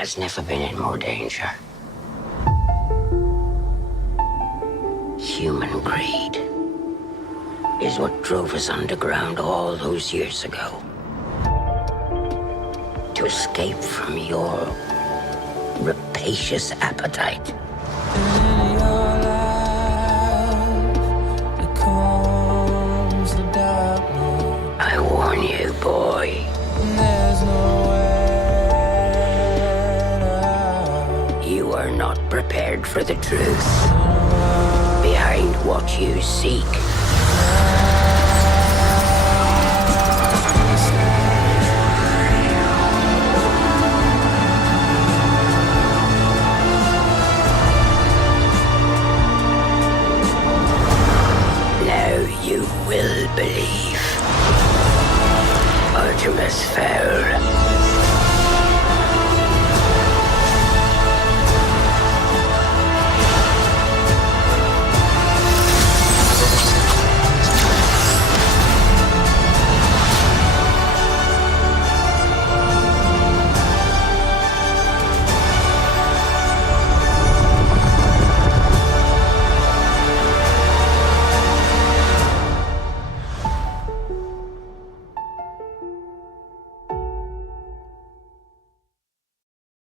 has never been in more danger. Human greed is what drove us underground all those years ago. To escape from your rapacious appetite. I warn you, boy. You are not prepared for the truth behind what you seek. Now you will believe. Artemis Fowl.